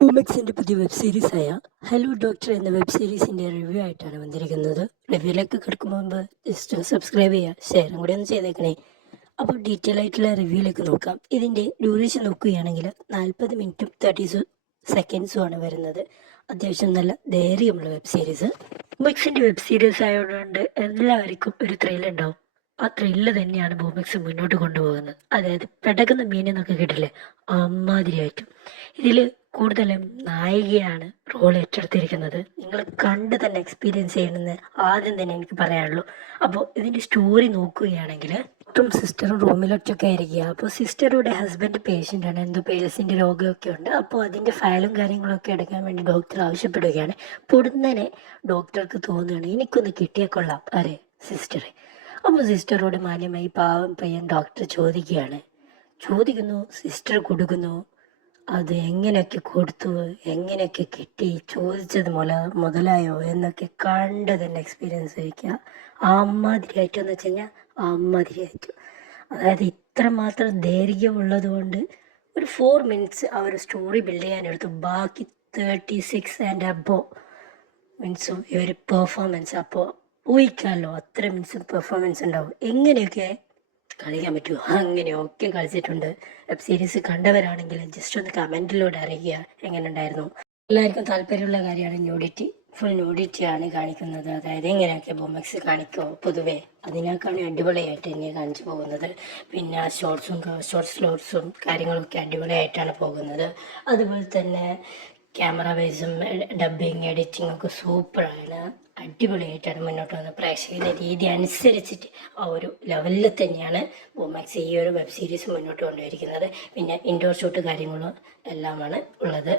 ബൂമെക്സിൻ്റെ പുതിയ web സീരീസായ hello doctor എന്ന web സീരീസിൻ്റെ review ആയിട്ടാണ് വന്നിരിക്കുന്നത്. റിവ്യൂയിലേക്ക് കിടക്കും മുമ്പ് ജസ്റ്റ് സബ്സ്ക്രൈബ് ചെയ്യുക, ഷെയറും കൂടി ഒന്ന് ചെയ്തേക്കണേ. അപ്പോൾ ഡീറ്റെയിൽ ആയിട്ടുള്ള റിവ്യൂയിലേക്ക് നോക്കാം. ഇതിൻ്റെ ഡ്യൂറേഷൻ നോക്കുകയാണെങ്കിൽ 40 മിനിറ്റും 30 സെക്കൻഡ്സും ആണ് വരുന്നത്. അത്യാവശ്യം നല്ല ധൈര്യമുള്ള വെബ് സീരീസ്. ബൂമെക്സിൻ്റെ വെബ് സീരീസ് ആയതുകൊണ്ട് എല്ലാവർക്കും ഒരു ത്രില്ല് ഉണ്ടാവും. ആ ത്രില്ല് തന്നെയാണ് ബൂമെക്സ് മുന്നോട്ട് കൊണ്ടുപോകുന്നത്. അതായത് പെടകുന്ന മീനെന്നൊക്കെ കേട്ടില്ലേ, അമ്മാതിരിയായിട്ടും. ഇതിൽ കൂടുതലും നായികയാണ് റോൾ ഏറ്റെടുത്തിരിക്കുന്നത്. നിങ്ങൾ കണ്ട് തന്നെ എക്സ്പീരിയൻസ് ചെയ്യണമെന്ന് ആദ്യം തന്നെ എനിക്ക് പറയാനുള്ളൂ. അപ്പോൾ ഇതിൻ്റെ സ്റ്റോറി നോക്കുകയാണെങ്കിൽ സിസ്റ്ററും റൂമിലൊറ്റൊക്കെ ആയിരിക്കുക. അപ്പോൾ സിസ്റ്ററുടെ ഹസ്ബൻഡ് പേഷ്യൻ്റാണ്, എന്തോ പേഴ്സിൻ്റെ രോഗമൊക്കെ ഉണ്ട്. അപ്പോൾ അതിൻ്റെ ഫയലും കാര്യങ്ങളൊക്കെ എടുക്കാൻ വേണ്ടി ഡോക്ടർ ആവശ്യപ്പെടുകയാണ്. പൊടുന്നനെ ഡോക്ടർക്ക് തോന്നുകയാണ് എനിക്കൊന്ന് കിട്ടിയാൽ കൊള്ളാം, അരെ സിസ്റ്ററെ. അപ്പോൾ സിസ്റ്ററോട് മാന്യമായി പാവം പയ്യൻ ഡോക്ടർ ചോദിക്കുന്നു, സിസ്റ്റർ കൊടുക്കുന്നു. അത് എങ്ങനെയൊക്കെ കൊടുത്തു, എങ്ങനെയൊക്കെ കിട്ടി, ചോദിച്ചത് മുതലായോ എന്നൊക്കെ കണ്ട് തന്നെ എക്സ്പീരിയൻസ് കഴിക്കുക. ആ അമ്മാതിരിയായിട്ടെന്ന് വെച്ച് കഴിഞ്ഞാൽ ആ അമ്മാതിരിയായിട്ടു. അതായത് ഇത്രമാത്രം ദൈർഘ്യമുള്ളത് കൊണ്ട് ഒരു 4 മിനിറ്റ്സ് ആ ഒരു സ്റ്റോറി ബിൽഡ് ചെയ്യാനെടുത്തു. ബാക്കി 36 ആൻഡ് അബോ മീൻസും ഈ ഒരു പെർഫോമൻസ്. അപ്പോൾ ഊഹിക്കാമല്ലോ അത്ര മീൻസും പെർഫോമൻസ് ഉണ്ടാവും. എങ്ങനെയൊക്കെ കളിക്കാൻ പറ്റുമോ അങ്ങനെയൊക്കെ കളിച്ചിട്ടുണ്ട്. വെബ് സീരീസ് കണ്ടവരാണെങ്കിൽ ജസ്റ്റ് ഒന്ന് കമൻറ്റിലൂടെ അറിയിക്കുക എങ്ങനെ ഉണ്ടായിരുന്നു. എല്ലാവർക്കും താല്പര്യമുള്ള കാര്യമാണ് ന്യൂഡിറ്റി. ഫുൾ ന്യൂഡിറ്റിയാണ് കാണിക്കുന്നത്. അതായത് എങ്ങനെയൊക്കെ ബൊമെക്സ് കാണിക്കുമോ പൊതുവേ അതിനേക്കാണ് അടിപൊളിയായിട്ട് തന്നെ കാണിച്ചു പോകുന്നത്. പിന്നെ ഷോർട്ട് സ്ലോട്ട്സും കാര്യങ്ങളൊക്കെ അടിപൊളിയായിട്ടാണ് പോകുന്നത്. അതുപോലെ തന്നെ ക്യാമറ വൈസും ഡബ്ബിങ് എഡിറ്റിംഗ് ഒക്കെ സൂപ്പറാണ്. അടിപൊളിയായിട്ടാണ് മുന്നോട്ട് വന്നത്. പ്രേക്ഷകരുടെ രീതി അനുസരിച്ചിട്ട് ആ ഒരു ലെവലിൽ തന്നെയാണ് ബൂമെക്സ് ഈ ഒരു വെബ് സീരീസ് മുന്നോട്ട് കൊണ്ടുവരിക്കുന്നത്. പിന്നെ ഇൻഡോർ ഷൂട്ട് കാര്യങ്ങളും എല്ലാമാണ് ഉള്ളത്.